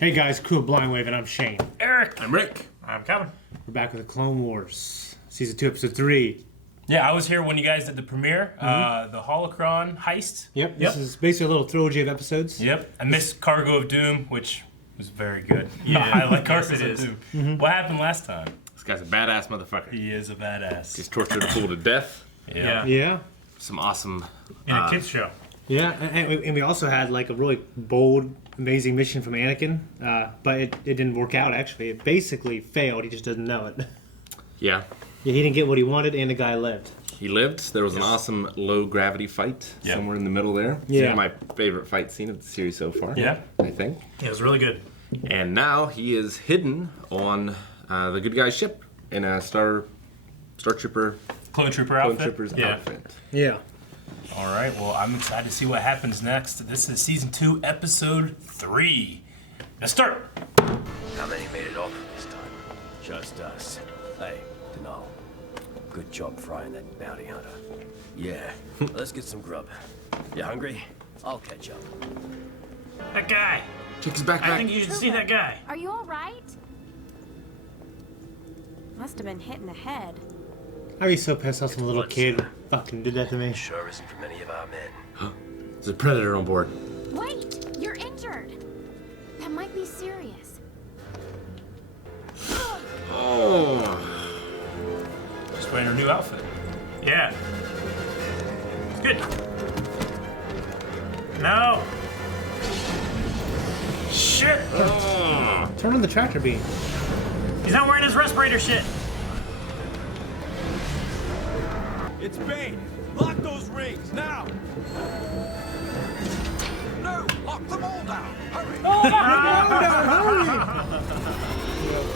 Hey guys, Crew of Blind Wave, and I'm Shane. Eric. I'm Rick. I'm Kevin. We're back with the Clone Wars, Season 2, Episode 3. Yeah, I was here when you guys did the premiere, the Holocron heist. Yep, this is basically a little trilogy of episodes. Yep, I missed Cargo of Doom, which was very good. Yeah, I like Cargo of Doom. Mm-hmm. What happened last time? This guy's a badass motherfucker. He is a badass. He's tortured a fool to death. Yeah. Some awesome... In a kid's show. Yeah, and we also had like a really bold, amazing mission from Anakin, but it didn't work out, actually. It basically failed, he just doesn't know it. Yeah. Yeah, he didn't get what he wanted, and the guy lived. He lived. There was an awesome low-gravity fight somewhere in the middle there. Yeah. It's my favorite fight scene of the series so far. Yeah. I think. Yeah, it was really good. And now he is hidden on the good guy's ship in a Star Trooper... Clone Trooper outfit. Clone Trooper's outfit. Yeah. All right, well, I'm excited to see what happens next. This is Season 2, Episode 3. Let's start. How many made it off this time? Just us. Hey, Denal. Good job frying that bounty hunter. Yeah, let's get some grub. You hungry? I'll catch up. That guy. Check his backpack. I think you should see that guy. Are you all right? Must have been hit in the head. I'd be so pissed off some little kid fucking did that to me. Sure isn't from any of our men. There's a predator on board. Wait! You're injured! That might be serious. Oh. Just wearing her new outfit. Yeah. It's good. No. Shit. Turn on the tractor beam. He's not wearing his respirator shit. It's Bane! Lock those rings, now! No! Lock them all down! Hurry!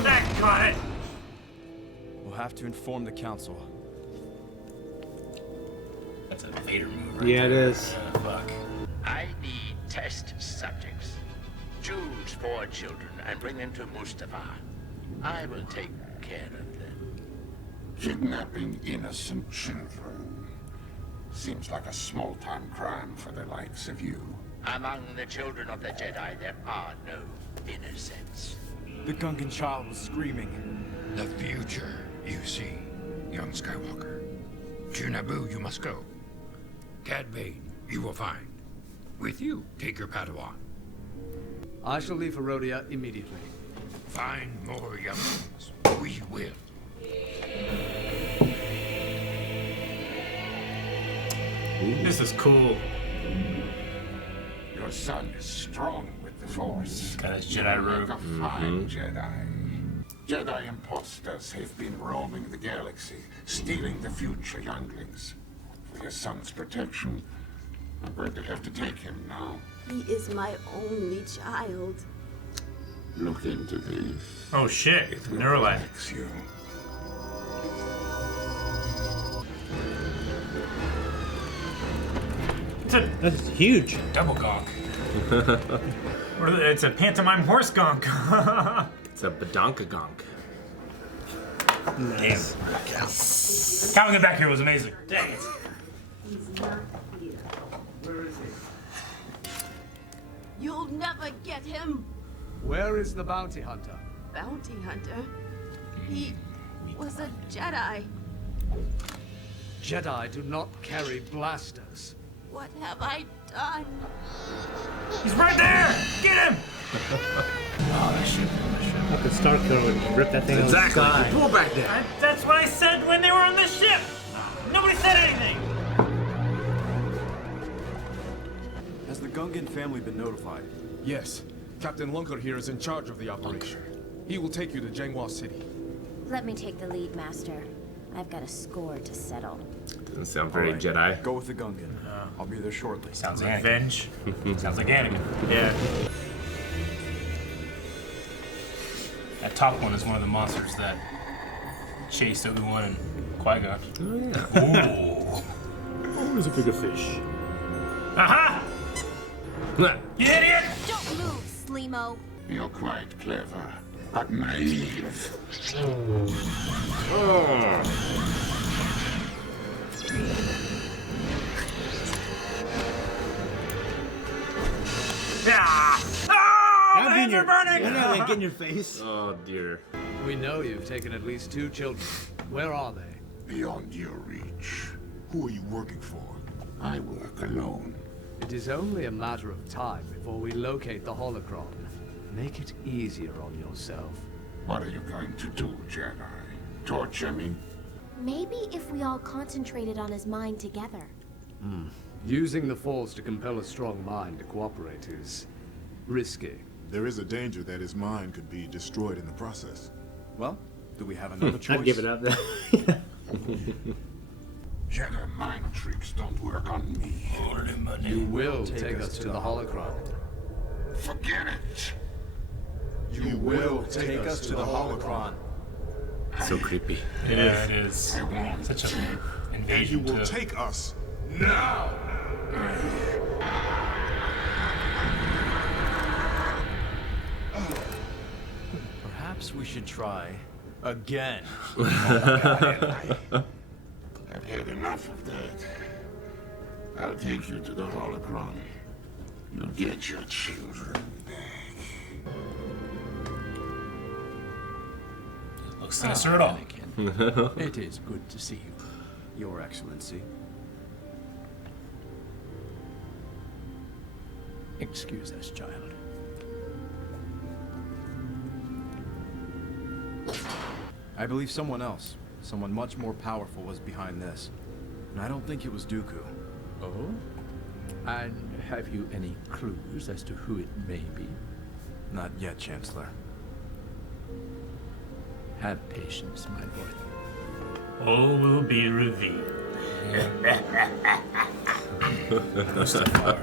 That got it. We'll have to inform the council. That's a Vader move right Yeah, it there. is. Fuck. I need test subjects. Choose 4 children and bring them to Mustafar. I will take care of them. Kidnapping innocent children. Seems like a small-time crime for the likes of you. Among the children of the Jedi, there are no innocents. The Gungan child was screaming. The future, you see, young Skywalker. To Naboo you must go. Cad Bane, you will find. With you, take your Padawan. I shall leave for Rhodia immediately. Find more younglings. We will. This is cool. Your son is strong with the Force. Got his Jedi robe. Like a fine Jedi. Jedi imposters have been roaming the galaxy, stealing the future younglings. For your son's protection, I'm going to have to take him now. He is my only child. Look into this. Oh shit. It will Neuralink. relax you. It's a That's huge. double gonk. It's a pantomime horse gonk. It's a badonkagonk. Nice. Damn. Counting it back here was amazing. Dang it. You'll never get him, Where is the bounty hunter? bounty hunter. He was a Jedi. Jedi do not carry blasters. What have I done? He's right there. Get him. Oh, that shit. Like a Star Killer would rip that thing Exactly. out of the sky. Pull back there. That's what I said when they were on the ship. Nobody said anything. Has the Gungan family been notified? Yes. Captain Lunker here is in charge of the operation. He will take you to Janghua City. Let me take the lead, Master. I've got a score to settle. Doesn't sound very Alright, Jedi. Go with the Gungan. I'll be there shortly. Sounds like revenge. Sounds like Anakin. Yeah. That top one is one of the monsters that chased Obi-Wan and Qui-Gon. Oh, yeah. Ooh. Always a bigger fish. Aha! You idiot! Don't move, Sleemo. You're quite clever, but naive. Yeah. Ah! That'd be in your burning! You know, get in your face. Oh dear. We know you've taken at least 2 children. Where are they? Beyond your reach. Who are you working for? I work alone. It is only a matter of time before we locate the holocron. Make it easier on yourself. What are you going to do, Jedi? Torture me? Maybe if we all concentrated on his mind together. Using the Force to compel a strong mind to cooperate is risky. There is a danger that his mind could be destroyed in the process. Well, do we have another choice? I'd give it up. Jedi mind tricks don't work on me. You will take us to the holocron. Forget it. You will take us to the holocron. So creepy. Yeah, it is. Such an And invasion. you will to... take us now! Perhaps we should try again. I've had enough of that. I'll take you to the holocron. You'll get your children back. Looks sinister at all. Anakin, it is good to see you, Your Excellency. Excuse us, child. I believe someone else, someone much more powerful, was behind this. And I don't think it was Dooku. Oh? And have you any clues as to who it may be? Not yet, Chancellor. Have patience, my boy. All will be revealed. Mustafar.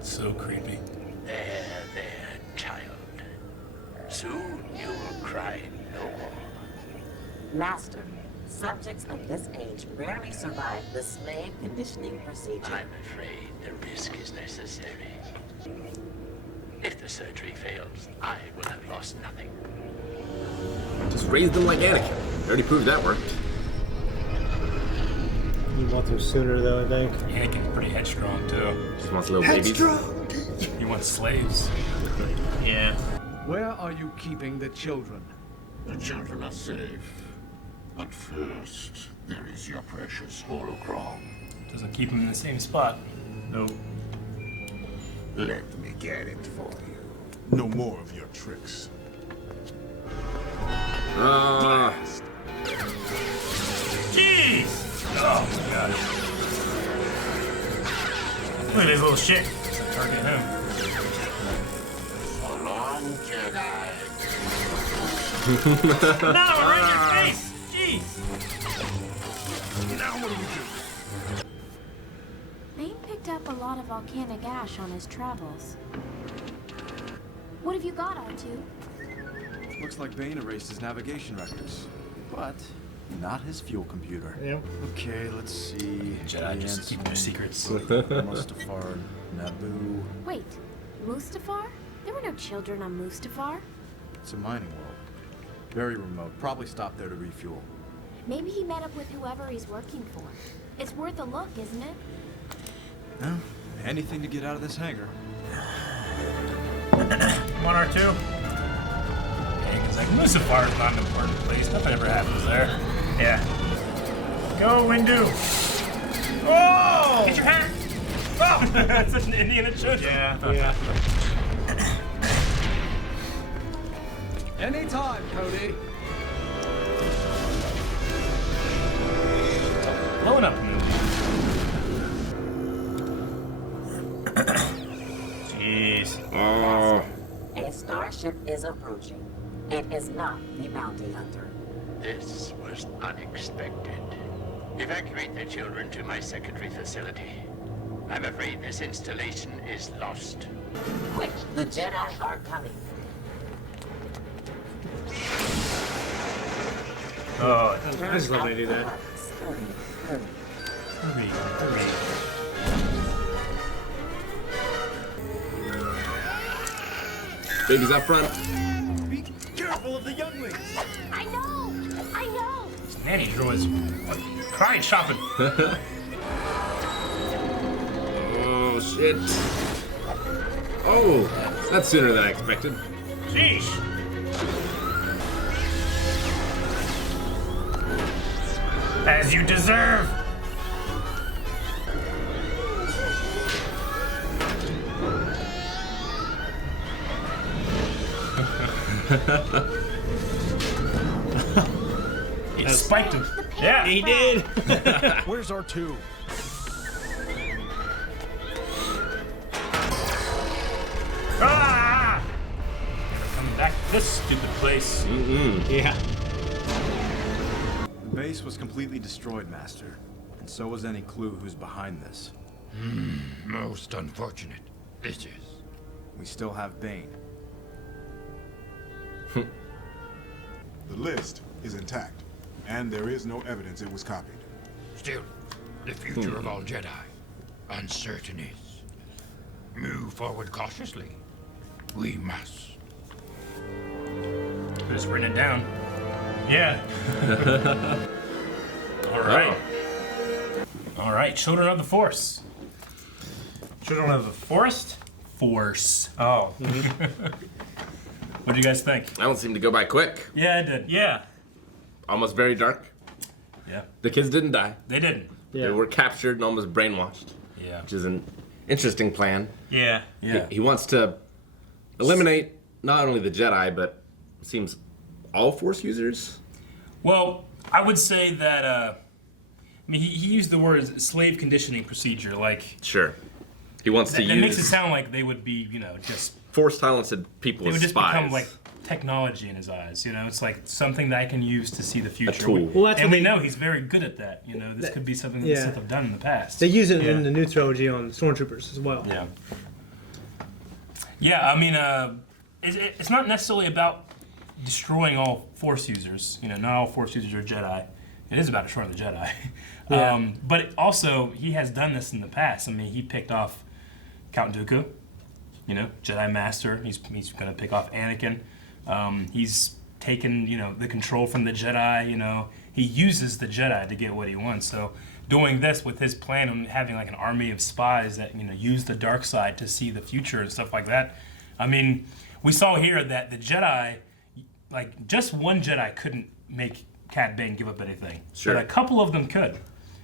So creepy. There, child. Soon you will cry no more. Master, subjects of this age rarely survive the slave conditioning procedure. I'm afraid the risk is necessary. If the surgery fails, I will have lost nothing. Just raise them like Anakin. Already proved that worked. You want them sooner, though, I think. Anakin's pretty headstrong, too. Just wants little babies. He wants slaves. Yeah. Where are you keeping the children? The children are safe. But first, there is your precious holocron. Doesn't keep him in the same spot. Nope. Let me get it for you. No more of your tricks. Jeez! Oh my god. Look at this little shit. Target him. So long, Jedi. No, right in your face! Jeez! Now what do we do? Bane picked up a lot of volcanic ash on his travels. What have you got, R2? Looks like Bane erased his navigation records. But not his fuel computer. Yeah. Okay, let's see. Jedi just keep their secrets. Mustafar, Naboo. Wait, Mustafar? There were no children on Mustafar. It's a mining world. Very remote. Probably stopped there to refuel. Maybe he met up with whoever he's working for. It's worth a look, isn't it? Well, anything to get out of this hangar. Come on, R2. Anakin's like, Mustafar is not an important place. Nothing ever happens there. Yeah. Go, Windu! Oh! Get your hat! Oh! That's an Indiana Jones. Yeah. Anytime, Cody. Blowing up movie. Jeez. Oh. A starship is approaching. It is not the bounty hunter. This was unexpected. Evacuate the children to my secondary facility. I'm afraid this installation is lost. Quick, the Jedi are coming. Oh, I just love when they do that. hurry. Babies up front. Be careful of the younglings! I know! Nanny droids crying shopping. Oh shit. Oh. That's sooner than I expected. Sheesh. As you deserve. He spiked him. Yeah, he did. Where's R2? Ah! Never coming back to this stupid place. Yeah. The base was completely destroyed, Master. And so was any clue who's behind this. Most unfortunate. This is. We still have Bane. The list is intact, and there is no evidence it was copied. Still, the future of all Jedi. Uncertain is. Move forward cautiously. We must. Just written it down. Yeah. All right. All right. Children of the Force. Children of the Forest? Force. Oh. What do you guys think? That one seemed to go by quick. Yeah, it did. Yeah. Almost very dark. Yeah. The kids didn't die. They didn't. Yeah. They were captured and almost brainwashed. Yeah. Which is an interesting plan. Yeah. Yeah. He wants to eliminate not only the Jedi, but it seems all Force users. Well, I would say that, I mean, he used the word slave conditioning procedure, like... Sure. He wants to that use... makes it sound like they would be, just... Force-talented people They would as just spies. become, like, technology in his eyes, It's like something that I can use to see the future. tool. Well, that's and what we they- know he's very good at that, This could be something that yeah. the Sith have done in the past. They use it in the new trilogy on Stormtroopers as well. Yeah. Yeah, I mean, it's not necessarily about destroying all Force users. Not all Force users are Jedi. It is about destroying the Jedi. Yeah. But also, he has done this in the past. I mean, he picked off Count Dooku, Jedi Master. He's going to pick off Anakin. He's taken, the control from the Jedi. He uses the Jedi to get what he wants. So doing this with his plan and having like an army of spies that use the dark side to see the future and stuff like that. I mean, we saw here that the Jedi, like just one Jedi couldn't make Cad Bane give up anything, Sure. but a couple of them could.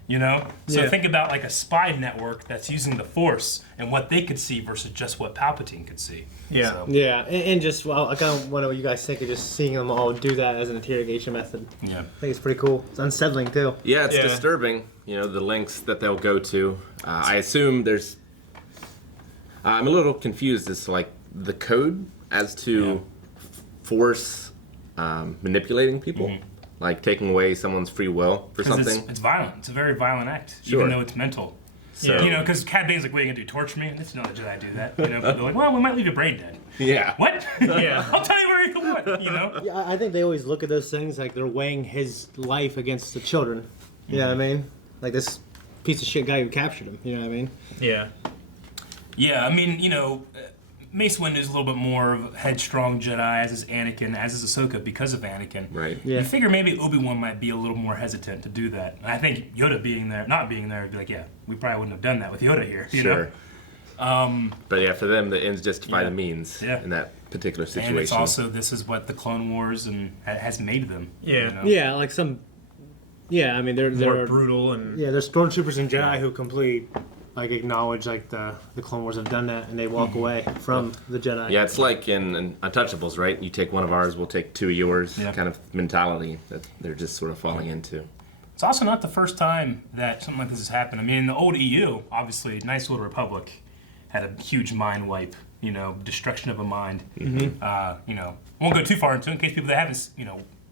So Yeah. think about like a spy network that's using the Force and what they could see versus just what Palpatine could see. Yeah. So, Yeah, and just, well, I kind of wonder what you guys think of just seeing them all do that as an interrogation method. Yeah. I think it's pretty cool. It's unsettling, too. Yeah, it's disturbing, the lengths that they'll go to. I assume there's... I'm a little confused as to, like, the code as to Force manipulating people. Mhm. Like, taking away someone's free will for 'cause something. it's violent. It's a very violent act, Sure. even though it's mental. So- Because Cad Bane's like, what are you going to do, torture me? And it's not a Jedi do that. But they're like, well, we might leave your brain dead. Yeah. What? Yeah. I'll tell you where you want, Yeah, I think they always look at those things like they're weighing his life against the children. You know what I mean? Like this piece of shit guy who captured him. You know what I mean? Yeah. Yeah, I mean, Mace Windu is a little bit more of a headstrong Jedi, as is Anakin, as is Ahsoka because of Anakin. Right. Yeah. You figure maybe Obi-Wan might be a little more hesitant to do that. And I think Yoda not being there, would be like, yeah, we probably wouldn't have done that with Yoda here. You Sure. know? But yeah, for them, the ends justify Yeah. the means Yeah. in that particular situation. And it's also, this is what the Clone Wars and has made them. Yeah. Yeah, like some. Yeah, I mean they're brutal and yeah, there's stormtroopers and Jedi who completely like acknowledge like the Clone Wars have done that and they walk away from the Jedi. Yeah, it's like in Untouchables, right? You take one of ours, we'll take two of yours, kind of mentality that they're just sort of falling into. It's also not the first time that something like this has happened. I mean, in the old EU, obviously, Knights of the Republic had a huge mind wipe, destruction of a mind. Won't go too far into it in case people that haven't,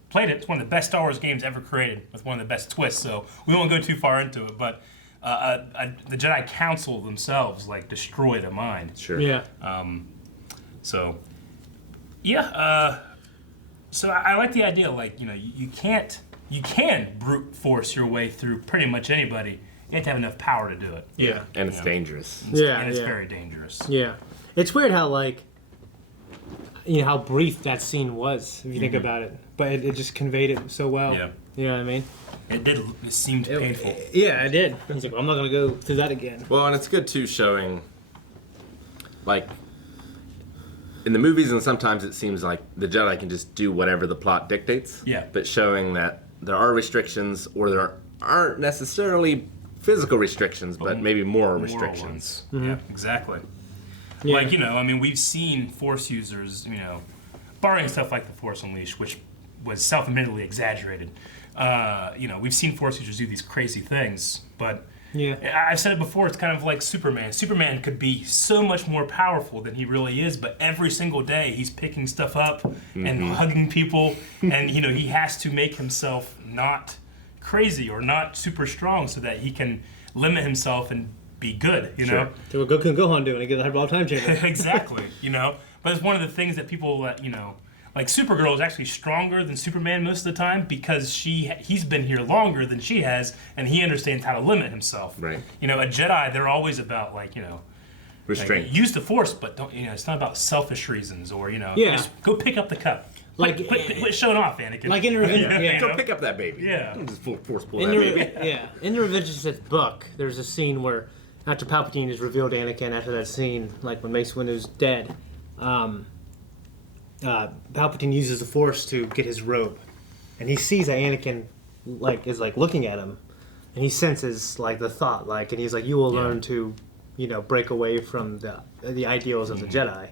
played it. It's one of the best Star Wars games ever created with one of the best twists, so we won't go too far into it. But the Jedi Council themselves, destroyed a mind. Sure. Yeah. So I like the idea, you can brute force your way through pretty much anybody. You have to have enough power to do it. Yeah. And it's dangerous. And it's very dangerous. Yeah. It's weird how how brief that scene was, if you think about it. But it just conveyed it so well. Yeah. You know what I mean? It seemed painful. Yeah, it did. He's like, well, I'm not going to go through that again. Well, and it's good too showing, in the movies, and sometimes it seems like the Jedi can just do whatever the plot dictates. Yeah. But showing that there are restrictions, or there aren't necessarily physical restrictions, but maybe moral restrictions. Yeah, exactly. Yeah. Like, I mean, we've seen Force users, barring stuff like the Force Unleashed, which was self-admittedly exaggerated. We've seen Force users do these crazy things, but I've said it before, it's kind of like Superman. Superman could be so much more powerful than he really is, but every single day he's picking stuff up and hugging people, and he has to make himself not crazy or not super strong so that he can limit himself and be good, Sure. So what Goku and Gohan do when they get the Hyperbolic Time Chamber. Exactly, But it's one of the things that people, like Supergirl is actually stronger than Superman most of the time because he's been here longer than she has, and he understands how to limit himself. Right. A Jedi, they're always about restraint. Use the Force, but don't. It's not about selfish reasons or just go pick up the cup. Quit showing off, Anakin. Like in Revenge, Go pick up that baby. Yeah. Don't just force pull that baby. In the Revenge of the Sith book, there's a scene where after Palpatine is revealed to Anakin, after that scene, like when Mace Windu's dead. Palpatine uses the Force to get his robe, and he sees that Anakin is looking at him, and he senses the thought and he's like, you will learn to break away from the ideals of the Jedi.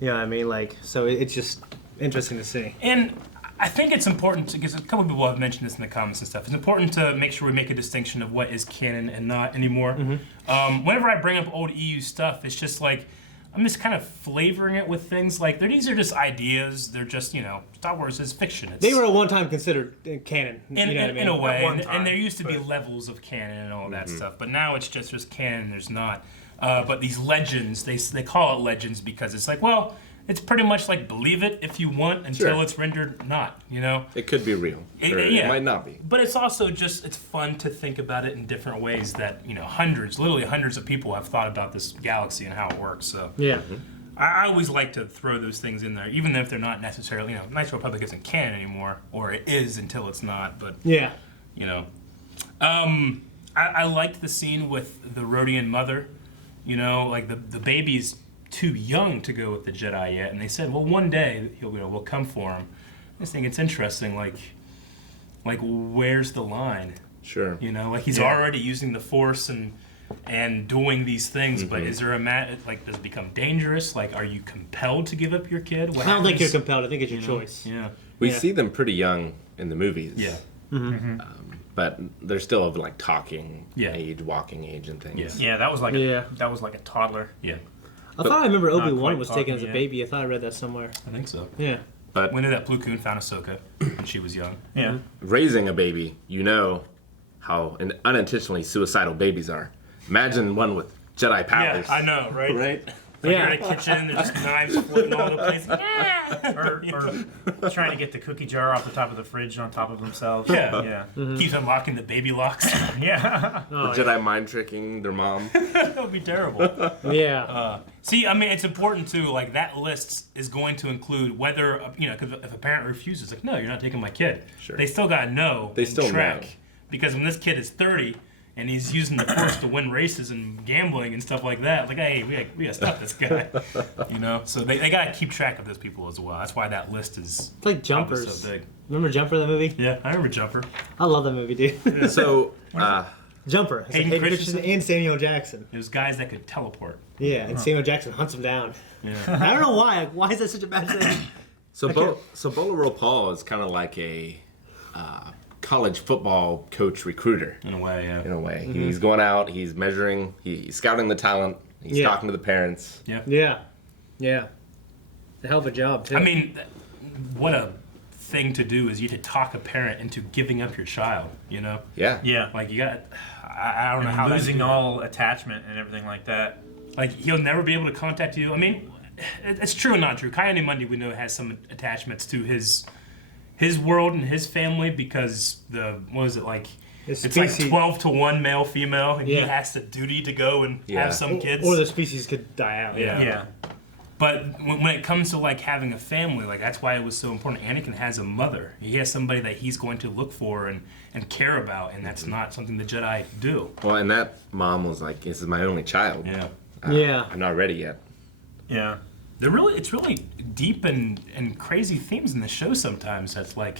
You know what I mean? So it's just interesting to see. And I think it's important because a couple of people have mentioned this in the comments and stuff. It's important to make sure we make a distinction of what is canon and not anymore. Whenever I bring up old EU stuff, it's just I'm just kind of flavoring it with things these are just ideas. They're just, Star Wars is fiction. They were at one time considered canon. In a way. And there used to be levels of canon and all that stuff. But now it's just canon and there's not. But these legends, they call it legends because it's it's pretty much believe it if you want until it's rendered not, It could be real. It might not be. But it's also it's fun to think about it in different ways that, literally hundreds of people have thought about this galaxy and how it works. So I always like to throw those things in there, even if they're not necessarily, Knights of the Republic isn't canon anymore, or it is until it's not, but, I liked the scene with the Rodian mother, the baby's too young to go with the Jedi yet, and they said, well, one day we'll come for him. I just think it's interesting, where's the line? Sure. He's already using the Force and doing these things, but is there does it become dangerous? Are you compelled to give up your kid? I don't think you're compelled. I think it's your choice. Yeah. We see them pretty young in the movies. Yeah. But they're still of talking age, walking age, and things. Yeah, that was like a toddler. Yeah. I thought I remember Obi-Wan was talking taken as a yet. baby. I thought I read that somewhere. I think so. Yeah. But when did that Plo Koon found Ahsoka when she was young? Yeah. Raising a baby, how unintentionally suicidal babies are. Imagine one with Jedi powers. Yeah, I know, right? Right? You're in a kitchen, there's just knives floating all over the place. or trying to get the cookie jar off the top of the fridge on top of themselves. Yeah. Keeps unlocking the baby locks. Yeah. The Jedi mind tricking their mom. That would be terrible. Yeah. See, I mean, it's important too. That list is going to include whether because if a parent refuses, no, you're not taking my kid. Sure. They still got to know. They still track. know. Because when this kid is 30 and he's using the Force to win races and gambling and stuff like that, hey, we gotta stop this guy. So they gotta keep track of those people as well. That's why that list is it's like Jumpers. So big. Remember Jumper, that movie? Yeah, I remember Jumper. I love that movie, dude. Yeah. So Jumper. Hayden Christensen and Samuel Jackson. It was guys that could teleport. Yeah, and Samuel Jackson hunts him down. Yeah. I don't know why. Why is that such a bad thing? So Bolo Paul is kind of like a college football coach recruiter. In a way, yeah. In a way. He's going out, he's measuring, he's scouting the talent, he's talking to the parents. Yeah. Yeah. Yeah. It's a hell of a job, too. I mean, what a thing to do is you to talk a parent into giving up your child, Yeah. Yeah. You got, I don't know how losing all attachment and everything like that. He'll never be able to contact you. I mean, it's true and not true. Kayane Mundi, we know, has some attachments to his world and his family because it's 12 to 1 male female, and he has the duty to go and have some kids. Or the species could die out. Yeah. But when it comes to having a family, that's why it was so important. Anakin has a mother. He has somebody that he's going to look for and care about, and that's not something the Jedi do. Well, and that mom was like, "This is my only child. Yeah. I'm not ready yet." Yeah. it's really deep and crazy themes in the show sometimes. That's like,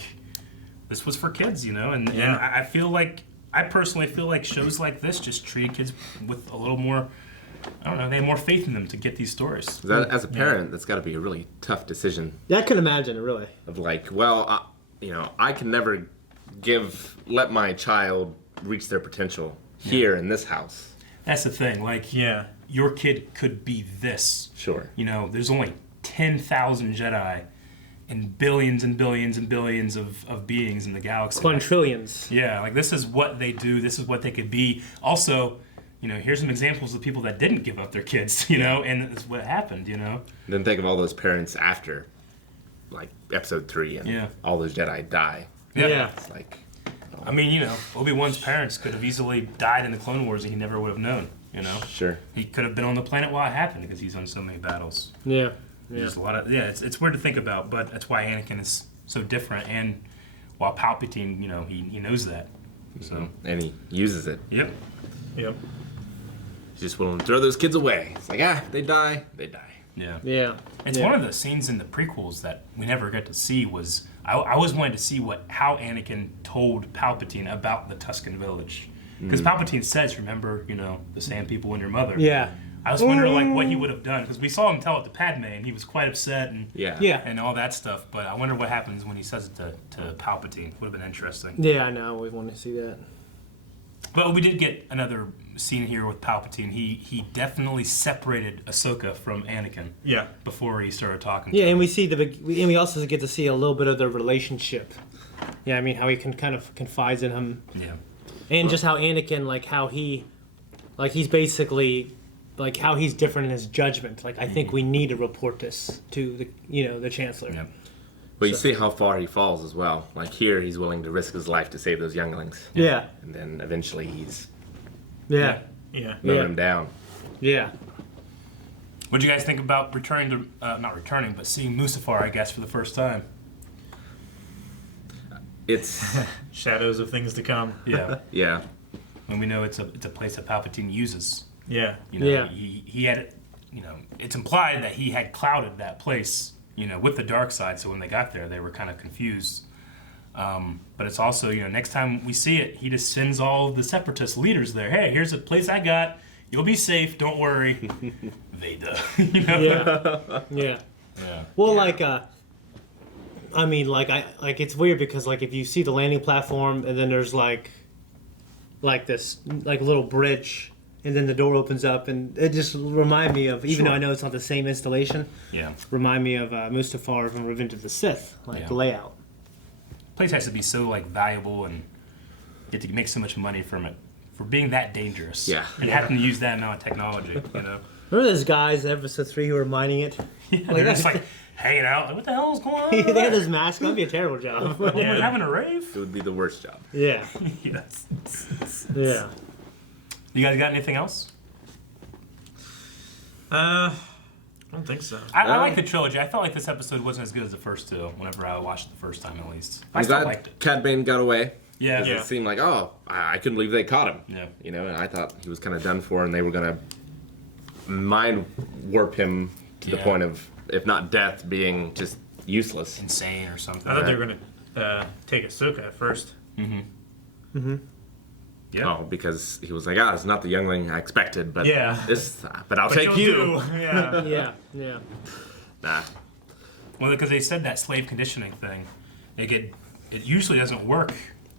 this was for kids, you know, and I personally feel like shows like this just treat kids with a little more, I don't know, they have more faith in them to get these stories. As a parent, that's got to be a really tough decision. Yeah, I can imagine it, really. Of like, well, I can never let my child reach their potential here in this house. That's the thing. Like, your kid could be this. Sure. You know, there's only 10,000 Jedi and billions and billions and billions of beings in the galaxy. Quadrillions. Yeah, like this is what they do. This is what they could be. Also, you know, here's some examples of people that didn't give up their kids, you know, and it's what happened, you know. And then think of all those parents after, like, Episode 3 and all those Jedi die. Yeah. It's like... I mean, you know, Obi-Wan's parents could have easily died in the Clone Wars and he never would have known, you know. Sure. He could have been on the planet while it happened because he's on so many battles. Yeah. There's a lot of it's weird to think about, but that's why Anakin is so different. And while Palpatine, you know, he knows that, so and he uses it. Yep. He's just willing to throw those kids away. It's like they die. Yeah. Yeah. It's one of the scenes in the prequels that we never got to see. Was I always wanted to see how Anakin told Palpatine about the Tusken village, because Palpatine says, "Remember, you know, the Sand People and your mother." Yeah. I was wondering like what he would have done, because we saw him tell it to Padme and he was quite upset and and all that stuff. But I wonder what happens when he says it to Palpatine. Would have been interesting. Yeah, I know. We want to see that. But we did get another scene here with Palpatine. He definitely separated Ahsoka from Anakin. Yeah. Before he started talking. Yeah, and we also get to see a little bit of their relationship. Yeah, I mean how he can kind of confides in him. Yeah. And just how Anakin, like how he's basically. Like how he's different in his judgment. Like I think we need to report this to the Chancellor. Yeah. But you see how far he falls as well. Like here, he's willing to risk his life to save those younglings. Yeah. And then eventually he's mowing him down. Yeah. What do you guys think about not returning, but seeing Mustafar, I guess, for the first time? It's shadows of things to come. Yeah. Yeah. And we know it's a place that Palpatine uses. Yeah. You know, he had, you know, it's implied that he had clouded that place, you know, with the dark side. So when they got there, they were kind of confused. But it's also, you know, next time we see it, he just sends all of the Separatist leaders there. Hey, here's a place I got. You'll be safe. Don't worry. Vader. You know? Yeah. Yeah. Well, I mean, it's weird because like if you see the landing platform and then there's like this little bridge. And then the door opens up, and it just remind me of, even though I know it's not the same installation, remind me of Mustafar from Revenge of the Sith, the layout. Place has to be so like valuable and get to make so much money from it for being that dangerous. Yeah. And having to use that amount of technology, you know. Remember those guys in Episode 3 who were mining it? They're just like hanging out. Like, what the hell is going on? They had this mask. That'd be a terrible job. We're having a rave. It would be the worst job. Yeah. Yes. Yeah. You guys got anything else? I don't think so. I like the trilogy. I felt like this episode wasn't as good as the first two, whenever I watched it the first time, at least. I I'm still glad liked it. Cad Bane got away. Yeah. It seemed like, I couldn't believe they caught him. Yeah. You know, and I thought he was kind of done for, and they were going to mind warp him to the point of, if not death, being just useless. Insane or something. I thought they were going to take Ahsoka at first. Mm-hmm. Mm-hmm. Yeah. Oh, because he was like, it's not the youngling I expected, but but I'll take you. Yeah. Yeah. Nah. Well, because they said that slave conditioning thing, it usually doesn't work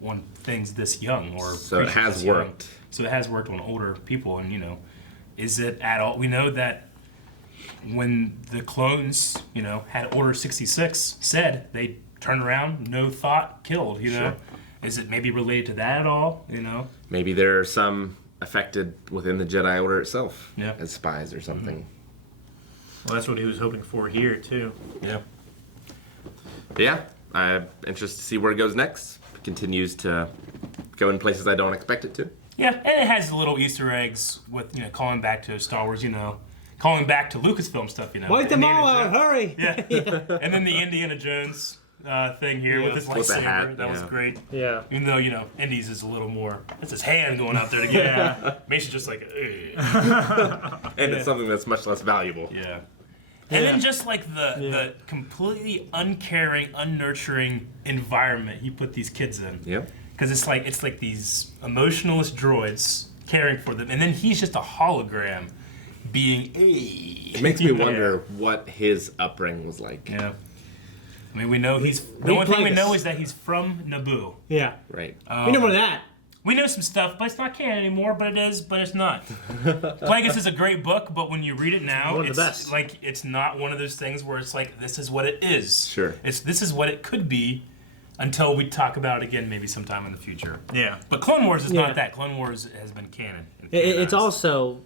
on things this young or so it has worked. So it has worked on older people, and you know, is it at all? We know that when the clones, you know, had Order 66 said, they turned around, no thought, killed. You know. Sure. Is it maybe related to that at all? You know. Maybe there are some affected within the Jedi Order itself as spies or something. Mm-hmm. Well, that's what he was hoping for here, too. Yeah. Yeah, I'm interested to see where it goes next. It continues to go in places I don't expect it to. Yeah, and it has little Easter eggs with, you know, calling back to Star Wars, you know, calling back to Lucasfilm stuff, you know. Wipe them all out, hurry! Yeah. And then the Indiana Jones thing here with his lightsaber. That was great. Yeah. Even though, you know, Indy's is a little more, it's his hand going out there to get it. Mason's just like, and it's something that's much less valuable. Yeah. And then just like the completely uncaring, unnurturing environment he put these kids in. Yep. Because it's like these emotionless droids caring for them, and then he's just a hologram being a. It makes me wonder what his upbringing was like. Yeah. I mean, we know he's. The only thing we know is that he's from Naboo. Yeah. Right. We know more than that. We know some stuff, but it's not canon anymore. But it is, but it's not. Plagueis is a great book, but when you read it now, One of it's the best. like it's not one of those things where it's like this is what it is. Sure. This is what it could be, until we talk about it again maybe sometime in the future. Yeah. But Clone Wars is not that. Clone Wars has been canon. It's also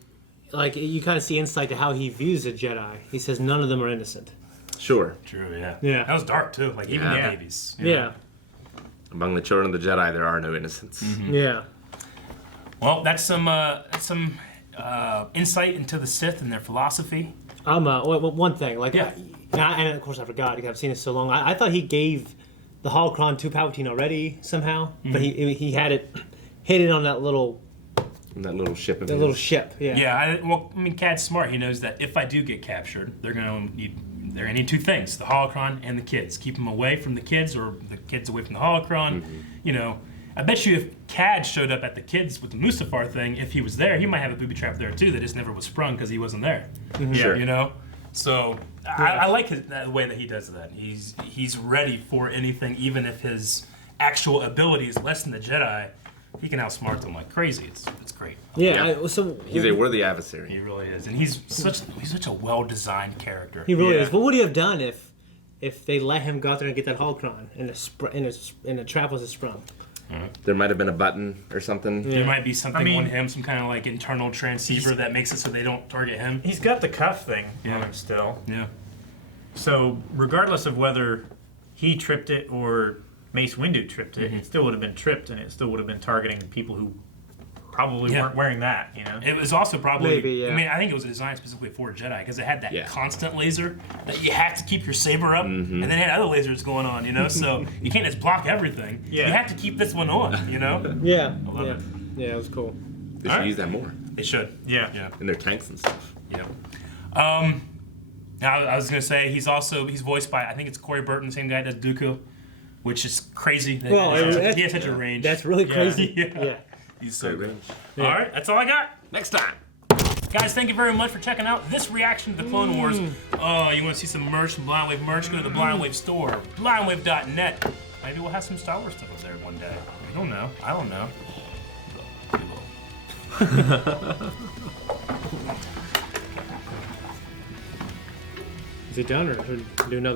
like you kind of see insight to how he views the Jedi. He says none of them are innocent. Sure. True. Yeah. Yeah. That was dark too. Like even the Yeah. babies. Yeah. Among the children of the Jedi, there are no innocents. Yeah. Well, that's some insight into the Sith and their philosophy. One thing, like, and of course I forgot because I've seen it so long. I thought he gave the holocron to Palpatine already somehow, but he had it hidden on that little ship. That little ship. Yeah. Yeah. I mean, Cad's smart. He knows that if I do get captured, they're gonna need two things: the holocron and the kids. Keep them away from the kids, or the kids away from the holocron. You know. I bet you if Cad showed up at the kids with the Mustafar thing, if he was there, he might have a booby trap there too that just never was sprung because he wasn't there. Sure. You know? So I like the way that he does that. He's ready for anything, even if his actual ability is less than the Jedi. He can outsmart them like crazy. It's great. Yeah. So he's a worthy adversary. He really is, and he's such a well-designed character. He really is. What would he have done if they let him go out there and get that holocron and the trap was sprung? There might have been a button or something. There might be something on him, some kind of like internal transceiver that makes it so they don't target him. He's got the cuff thing on him still. Yeah. So regardless of whether he tripped it or Mace Windu tripped it, it still would have been tripped, and it still would have been targeting people who probably weren't wearing that. You know. It was also probably. Maybe, yeah. I mean, I think it was designed specifically for Jedi because it had that constant laser that you have to keep your saber up, and then it had other lasers going on. You know, so you can't just block everything. Yeah. You have to keep this one on. You know. Yeah. I love it. Yeah, it was cool. They should use that more. They should. Yeah. In their tanks and stuff. Yeah. Now I was gonna say he's voiced by I think it's Corey Burton, same guy that does Dooku, which is crazy. Well, he has such a range. That's really crazy. Yeah. He's so Great good. range. All right, that's all I got. Next time. Guys, thank you very much for checking out this reaction to the Clone Wars. Oh, you want to see some merch from Blind Wave merch? Go to the Blind Wave store, blindwave.net. Maybe we'll have some Star Wars stuff up there one day. I don't know. Is it done or should we do another?